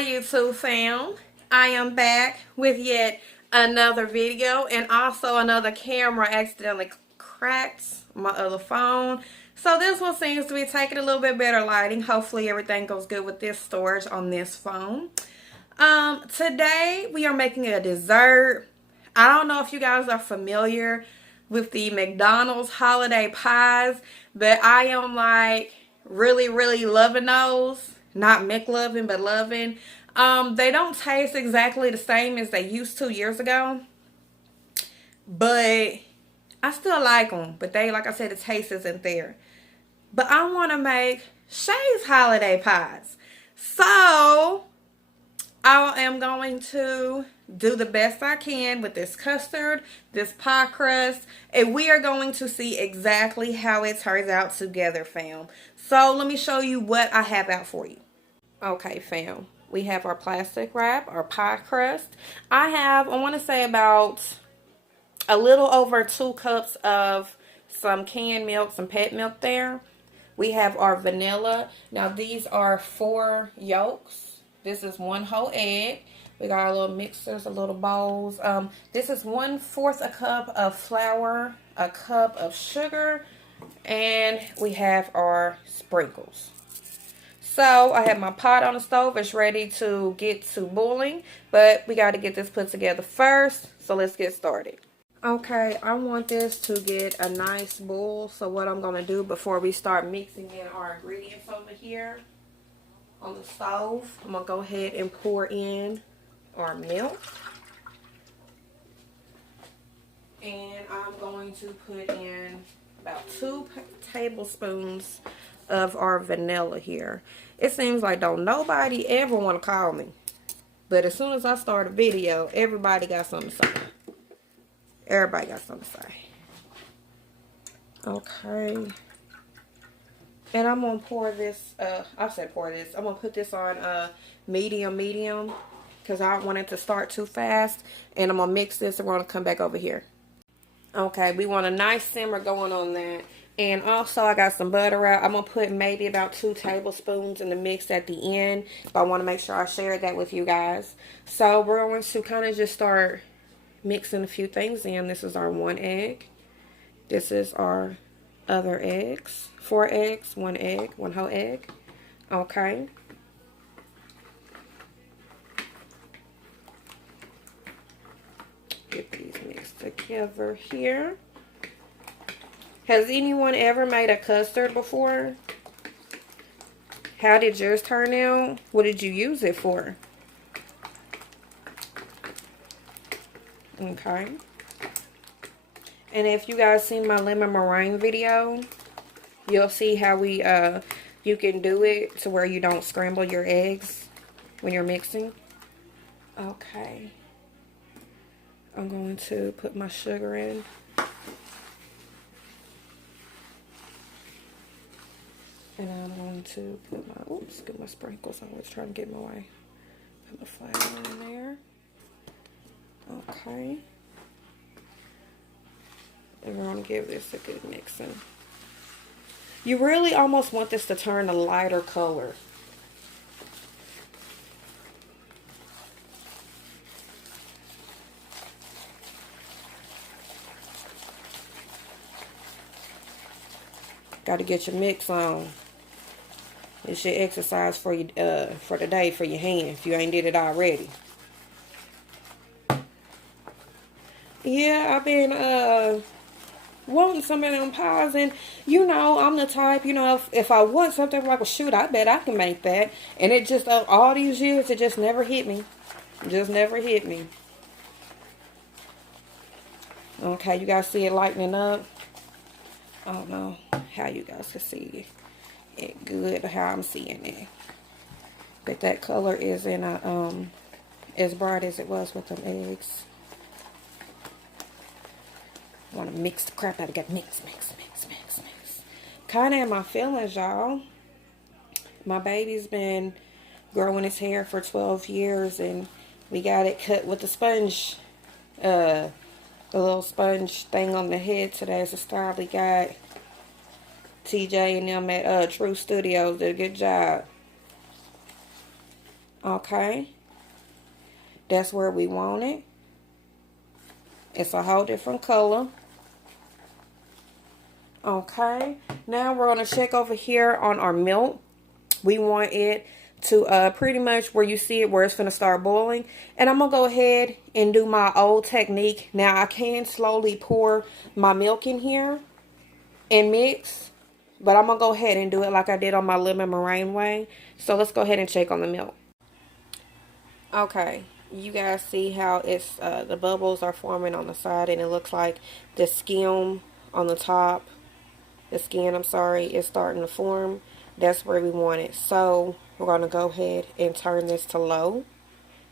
Hi YouTube fam, I am back with yet another video and also another camera accidentally cracked my other phone. So this one seems to be taking a little bit better lighting. Hopefully everything goes good with this storage on this phone. Today we are making a dessert. I don't know if you guys are familiar with the McDonald's holiday pies, but I am like really loving those. Not McLovin, but loving. They don't taste exactly the same as they used to years ago, but I still like them. But they, like I said, the taste isn't there. But I want to make Shay's holiday pies. So I am going to do the best I can with this custard, this pie crust, and we are going to see exactly how it turns out together, fam. So let me show you what I have out for you. Okay, fam. We have our plastic wrap, our pie crust. I want to say about a little over 2 cups of some canned milk, some pet milk there. We have our vanilla. Now these are 4 yolks. This is 1 whole egg. We got our little mixers, a little bowls. This is 1/4 a cup of flour, a cup of sugar, and we have our sprinkles. So I have my pot on the stove. It's ready to get to boiling, but we got to get this put together first. So let's get started. Okay, I want this to get a nice boil. So what I'm going to do before we start mixing in our ingredients over here on the stove, I'm going to go ahead and pour in our milk. And I'm going to put in about 2 tablespoons of our vanilla here. It seems like don't nobody ever want to call me, but as soon as I start a video, everybody got something to say. Everybody got something to say. Okay, and I'm gonna pour this. I said pour this. I'm gonna put this on medium because I don't want it to start too fast. And I'm gonna mix this, and we're gonna come back over here. Okay, we want a nice simmer going on that. And also I got some butter out. I'm going to put maybe about 2 tablespoons in the mix at the end. But I want to make sure I share that with you guys. So we're going to kind of just start mixing a few things in. This is our 1 egg. This is our other eggs. 4 eggs, 1 egg, 1 whole egg. Okay. Get these mixed together here. Has anyone ever made a custard before? How did yours turn out? What did you use it for? Okay. And if you guys seen my lemon meringue video, you'll see how you can do it to where you don't scramble your eggs when you're mixing. Okay. I'm going to put my sugar in. And I'm going to put my, get my sprinkles. I was trying to get my way. Put my flour in there. Okay. And we're going to give this a good mixing. You really almost want this to turn a lighter color. Got to get your mix on. It's your exercise for you for the day for your hand if you ain't did it already. Yeah, I've been wanting some of them pies, and you know I'm the type, you know, if I want something, I'm like, well, shoot, I bet I can make that. And it just all these years, it just never hit me. It just never hit me. Okay, you guys see it lightening up? I don't know how you guys can see it good, how I'm seeing it. But that color is in as bright as it was with them eggs. I want to mix the crap out of it. Mix. Kind of in my feelings, y'all. My baby's been growing his hair for 12 years, and we got it cut with the sponge, the little sponge thing on the head today. It's a style we got. TJ and them at True Studios did a good job. Okay. That's where we want it. It's a whole different color. Okay. Now we're going to check over here on our milk. We want it to pretty much where you see it, where it's going to start boiling. And I'm going to go ahead and do my old technique. Now I can slowly pour my milk in here and mix. But I'm going to go ahead and do it like I did on my lemon meringue way. So let's go ahead and check on the milk. Okay. You guys see how it's the bubbles are forming on the side. And it looks like the skim on the top. The skin, I'm sorry, is starting to form. That's where we want it. So we're going to go ahead and turn this to low.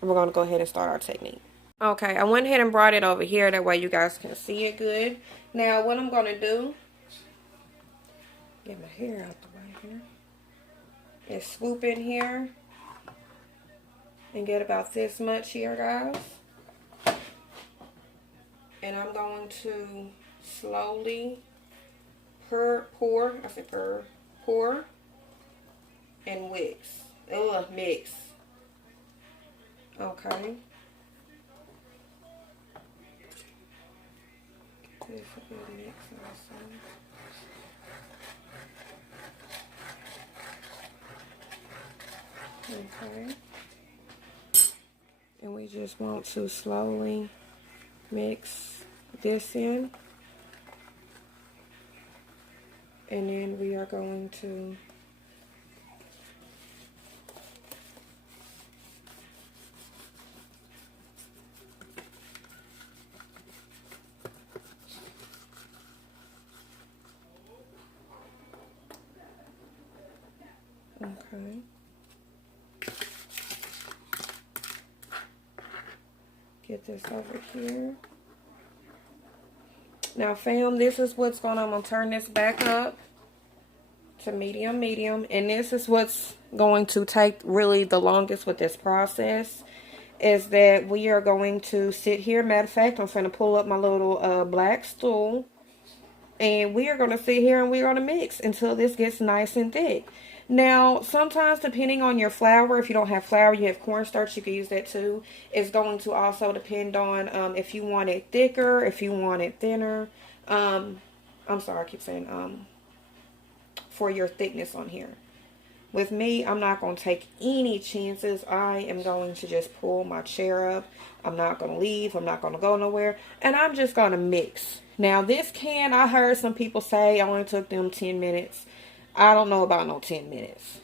And we're going to go ahead and start our technique. Okay, I went ahead and brought it over here. That way you guys can see it good. Now what I'm going to do, get my hair out the way here, is swoop in here and get about this much here, guys. And I'm going to slowly pour and mix. Okay. This will be a mix also. Okay. And we just want to slowly mix this in. And then we are going to okay. Get this over here. Now, fam, this is what's going on. I'm going to turn this back up to medium. And this is what's going to take really the longest with this process. Is that we are going to sit here. Matter of fact, I'm going to pull up my little black stool. And we are going to sit here and we're going to mix until this gets nice and thick. Now, sometimes depending on your flour, if you don't have flour, you have cornstarch, you can use that too. It's going to also depend on if you want it thicker, if you want it thinner. I'm sorry, I keep saying for your thickness on here. With me, I'm not going to take any chances. I am going to just pull my chair up. I'm not going to leave. I'm not going to go nowhere. And I'm just going to mix. Now, this can, I heard some people say it only took them 10 minutes. I don't know about no 10 minutes.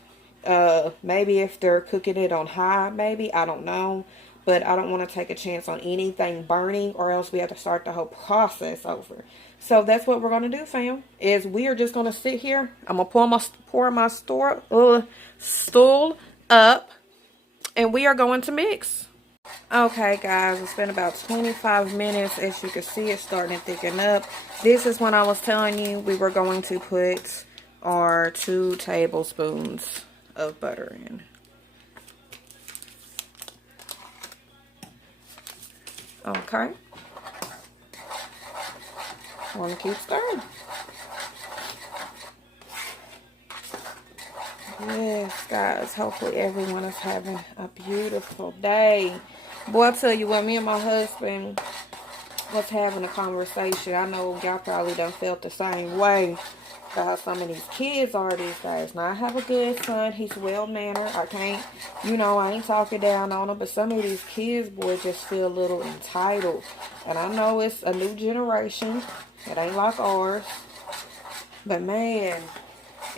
Maybe if they're cooking it on high, maybe. I don't know. But I don't want to take a chance on anything burning, or else we have to start the whole process over. So that's what we're going to do, fam. Is we are just going to sit here. I'm going to pour my stool up. And we are going to mix. Okay, guys. It's been about 25 minutes. As you can see, it's starting to thicken up. This is when I was telling you we were going to put our 2 tablespoons of butter in. Okay. I want to keep stirring. Yes, guys. Hopefully everyone is having a beautiful day. Boy, I'll tell you what, me and my husband was having a conversation. I know y'all probably done felt the same way about how some of these kids are these days. Now, I have a good son. He's well-mannered. I can't, I ain't talking down on him. But some of these kids, boy, just feel a little entitled. And I know it's a new generation. It ain't like ours. But, man,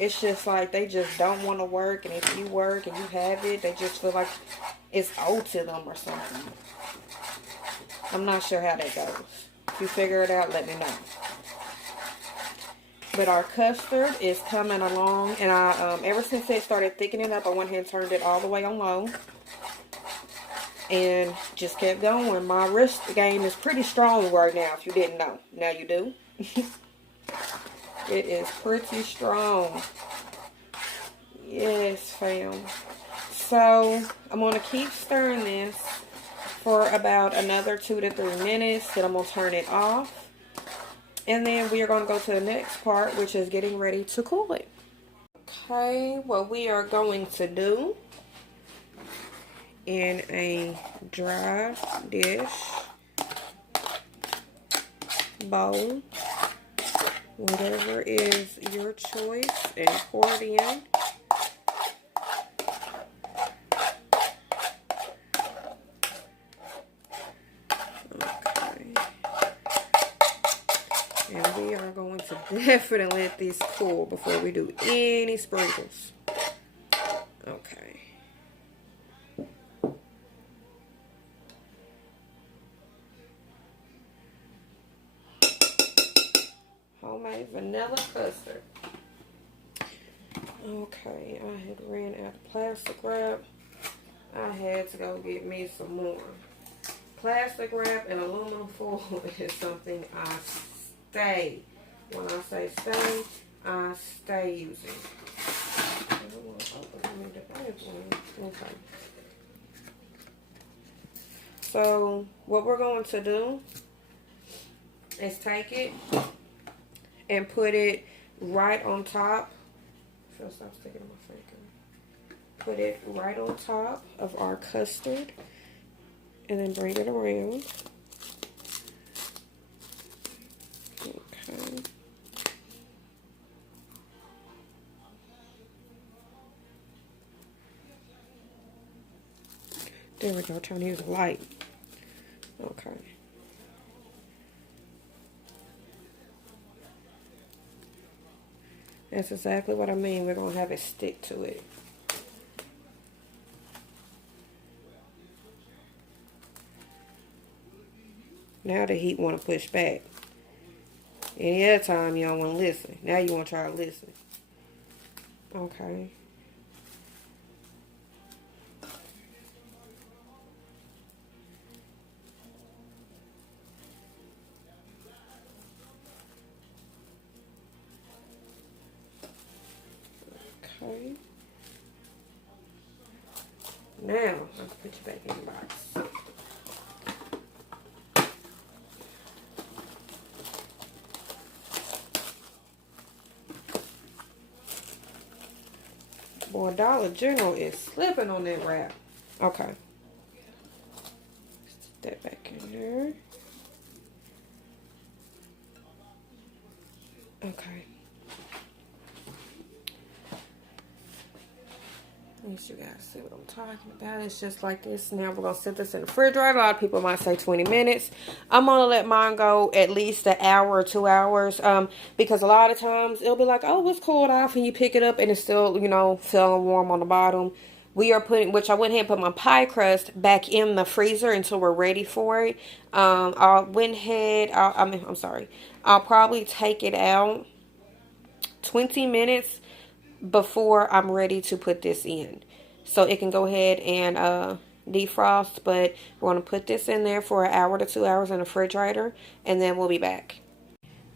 it's just like they just don't want to work. And if you work and you have it, they just feel like it's owed to them or something. I'm not sure how that goes. If you figure it out, let me know. But our custard is coming along. And I ever since it started thickening up, I went ahead and turned it all the way on low. And just kept going. My wrist game is pretty strong right now, if you didn't know. Now you do. It is pretty strong. Yes, fam. So, I'm going to keep stirring this for about another 2 to 3 minutes. Then I'm going to turn it off. And then we are going to go to the next part, which is getting ready to cool it. Okay, what we are going to do in a dry dish, bowl, whatever is your choice, and pour it in. Okay. And we are going to definitely let these cool before we do any sprinkles. Okay. Homemade vanilla custard. Okay, I had ran out of plastic wrap. I had to go get me some more. Plastic wrap and aluminum foil is something I stay. When I say stay, I stay using. Okay. So what we're going to do is take it and put it right on top. First, stop sticking my finger. Put it right on top of our custard, and then bring it around. Okay. There we go. Trying to use a light. Okay. That's exactly what I mean. We're going to have it stick to it. Now the heat want to push back. Any other time you don't want to listen. Now you want to try to listen. Okay. Okay. Now, I'll put you back in the box. Boy, Dollar General is slipping on that wrap. Okay. Stick that back in there. Okay. At least you guys see what I'm talking about. It's just like this. Now we're going to set this in the refrigerator. A lot of people might say 20 minutes. I'm going to let mine go at least an hour or 2 hours. Because a lot of times it'll be like, oh, it's cooled off. And you pick it up and it's still, you know, feeling warm on the bottom. We are putting, which I went ahead and put my pie crust back in the freezer until we're ready for it. I went ahead, I'm sorry. I'll probably take it out 20 minutes before I'm ready to put this in. So it can go ahead and defrost, but we're going to put this in there for an hour to 2 hours in the refrigerator, and then we'll be back.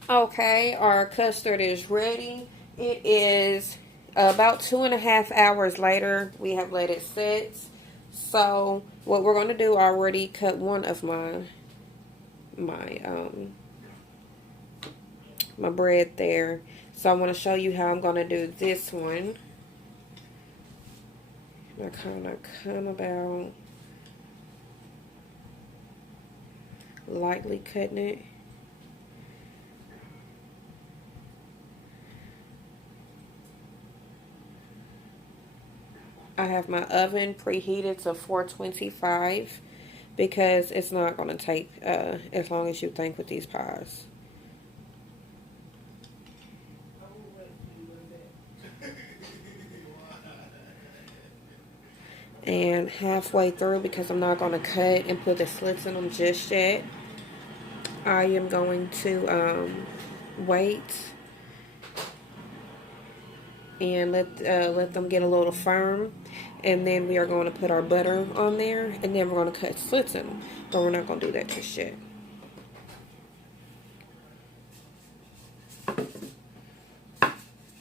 Okay, our custard is ready. It is about 2.5 hours later. We have let it sit. So what we're going to do, I already cut one of my bread there. So I want to show you how I'm going to do this one. I kind of come about lightly cutting it. I have my oven preheated to 425 because it's not going to take as long as you think with these pies. And halfway through, because I'm not going to cut and put the slits in them just yet, I am going to wait and let them get a little firm, and then we are going to put our butter on there, and then we're going to cut slits in them, but we're not going to do that just yet.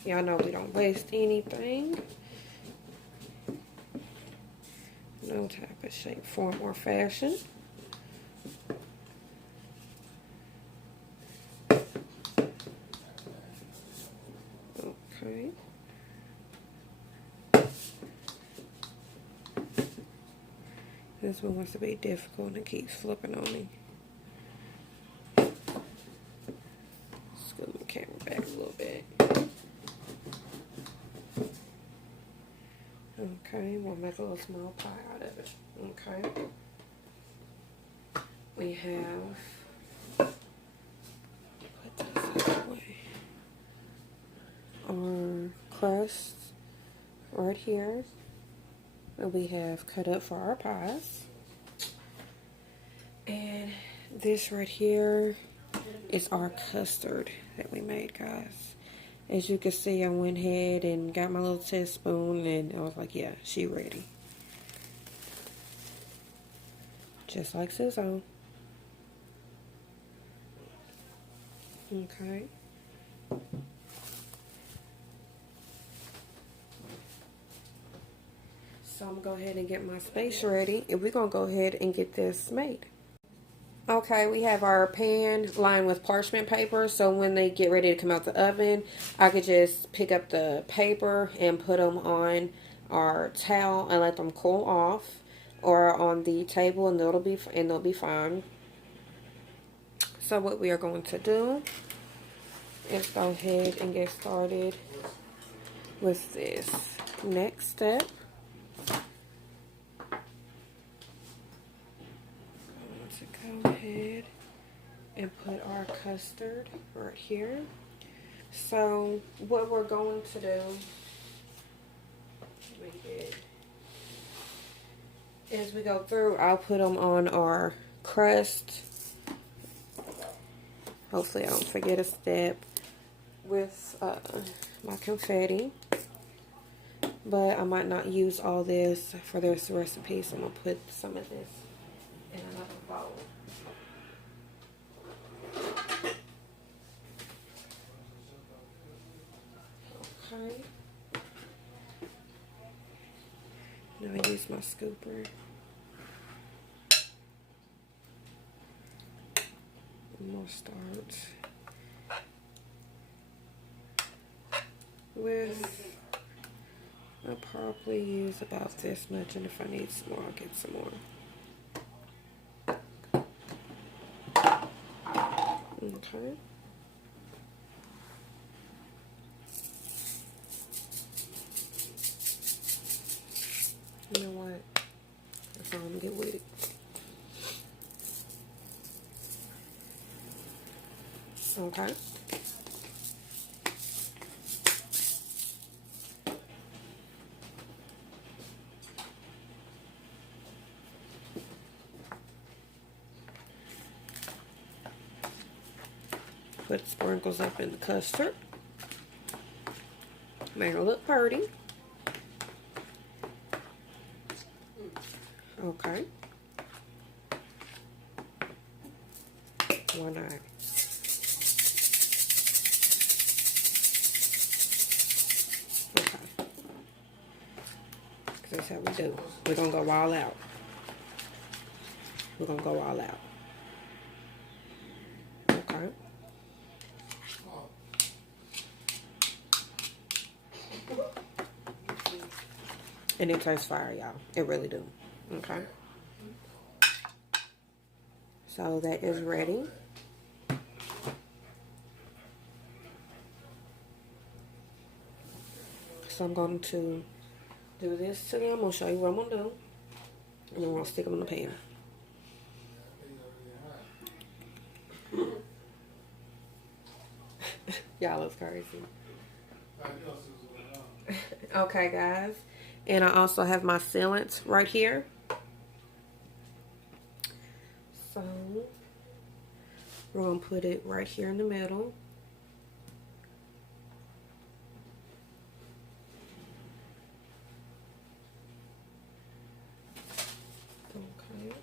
Y'all know we don't waste anything. No type of shape, form, or fashion. Okay. This one wants to be difficult and it keeps flipping on me. Scoot my camera back a little bit. Okay, we'll make a little small pie out of it. Okay. We have, put this out the way, our crust right here that we have cut up for our pies. And this right here is our custard that we made, guys. As you can see, I went ahead and got my little test spoon and I was like, yeah, she ready. Just like Sizzle. Okay. So I'm gonna go ahead and get my space ready and we're gonna go ahead and get this made. Okay, we have our pan lined with parchment paper, so when they get ready to come out the oven, I could just pick up the paper and put them on our towel and let them cool off, or on the table, and they'll be fine. So what we are going to do is go ahead and get started with this next step. Go ahead and put our custard right here. So what we're going to do as we go through, I'll put them on our crust. Hopefully I don't forget a step with my confetti, but I might not use all this for this recipe, so I'm gonna put some of this in another bowl. Okay. Now I use my scooper. And we'll start with, I'll probably use about this much, and if I need some more, I'll get some more. Okay. You know what? That's all I'm gonna get with it. Okay. Put sprinkles up in the custard. Make it look pretty. Okay. Why not? Okay. Because that's how we do. We're going to go all out. We're going to go all out. Okay. And it tastes fire, y'all. It really do. Okay. So that is ready. So I'm going to do this to them. I'm going to show you what I'm going to do. And then we're going to stick them in the pan. Y'all look crazy. Okay, guys. And I also have my sealant right here. So we're going to put it right here in the middle. Okay.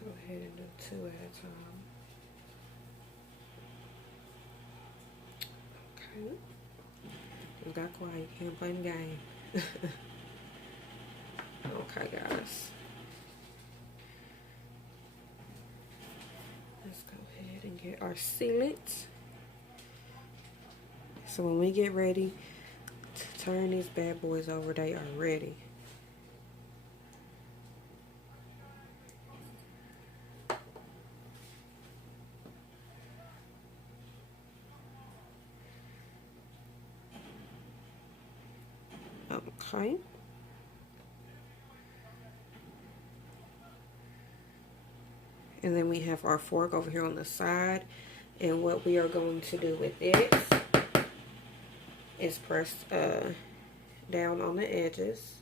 Go ahead and do 2 at a time. Okay. We got quiet. Can't play the game. Okay, guys. Let's go ahead and get our sealant. So when we get ready Turn these bad boys over. They are ready. Okay. And then we have our fork over here on the side. And what we are going to do with it is press down on the edges.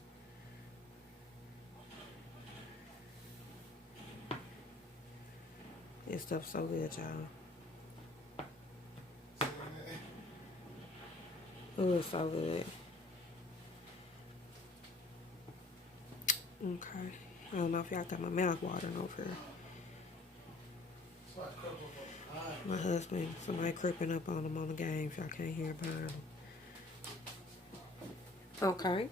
This stuff's so good, y'all. Oh, it's so good. Okay. I don't know if y'all got my mouth watering over here. My husband, somebody creeping up on him on the game, if y'all can't hear behind him. Okay.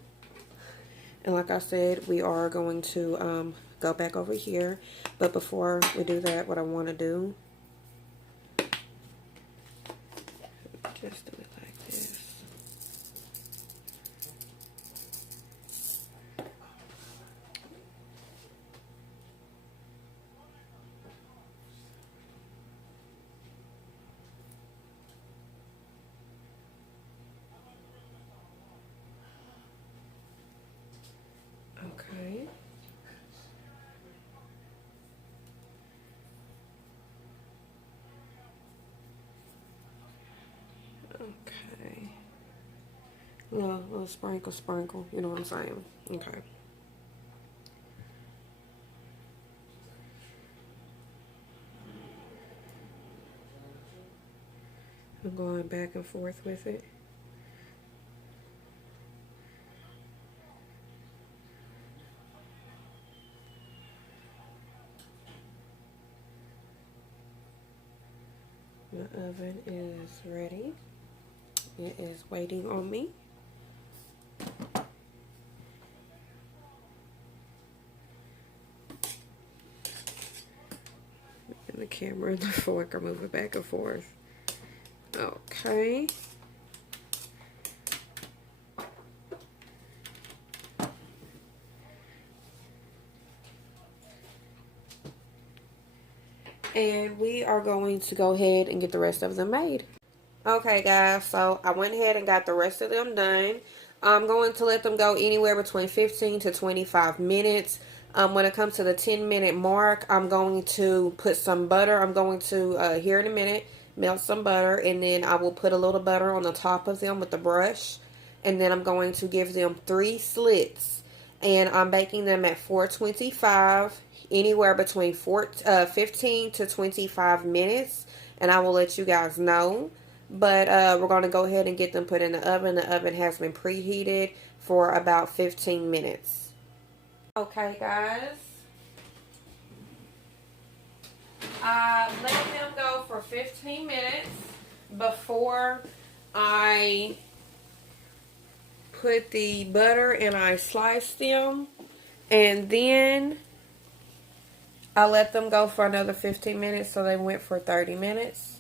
And like I said, we are going to go back over here. But before we do that, what I want to do, just do it like this. Okay. Okay. Little sprinkle, you know what I'm saying? Okay. I'm going back and forth with it. My oven is ready. It is waiting on me. And the camera and the fork are moving back and forth. Okay. And we are going to go ahead and get the rest of them made. Okay, guys, so I went ahead and got the rest of them done. I'm going to let them go anywhere between 15 to 25 minutes. When it comes to the 10-minute mark, I'm going to put some butter. I'm going to, here in a minute, melt some butter. And then I will put a little butter on the top of them with the brush. And then I'm going to give them 3 slits. And I'm baking them at 425, anywhere between 15 to 25 minutes. And I will let you guys know. But we're going to go ahead and get them put in the oven. The oven has been preheated for about 15 minutes. Okay, guys. I let them go for 15 minutes before I put the butter and I sliced them. And then I let them go for another 15 minutes, so they went for 30 minutes.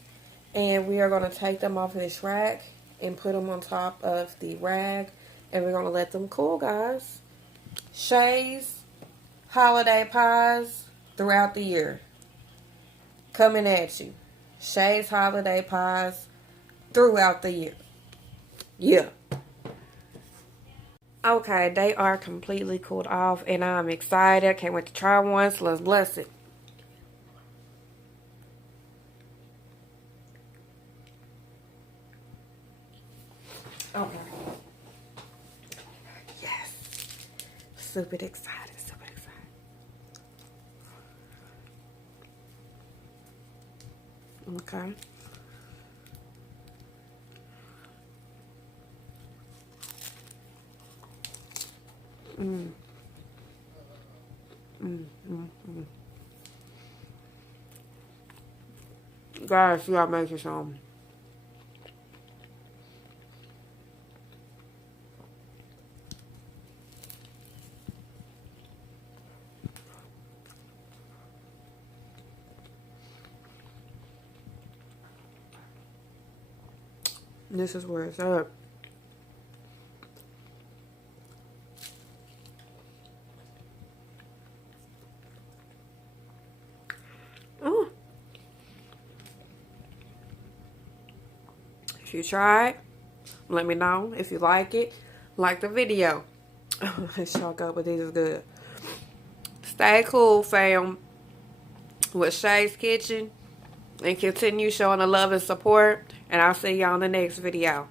And we are going to take them off of this rack and put them on top of the rag. And we're going to let them cool, guys. Shay's holiday pies throughout the year. Coming at you. Shay's holiday pies throughout the year. Yeah. Okay, they are completely cooled off. And I'm excited. I can't wait to try one. So let's bless it. Okay. Yes. Super excited. Super excited. Okay. Guys, you gotta make it some. This is where it's at. If you try it, let me know if you like it. Like the video. It's shock up, but this is good. Stay cool, fam, with Shay's Kitchen. And continue showing the love and support. And I'll see y'all in the next video.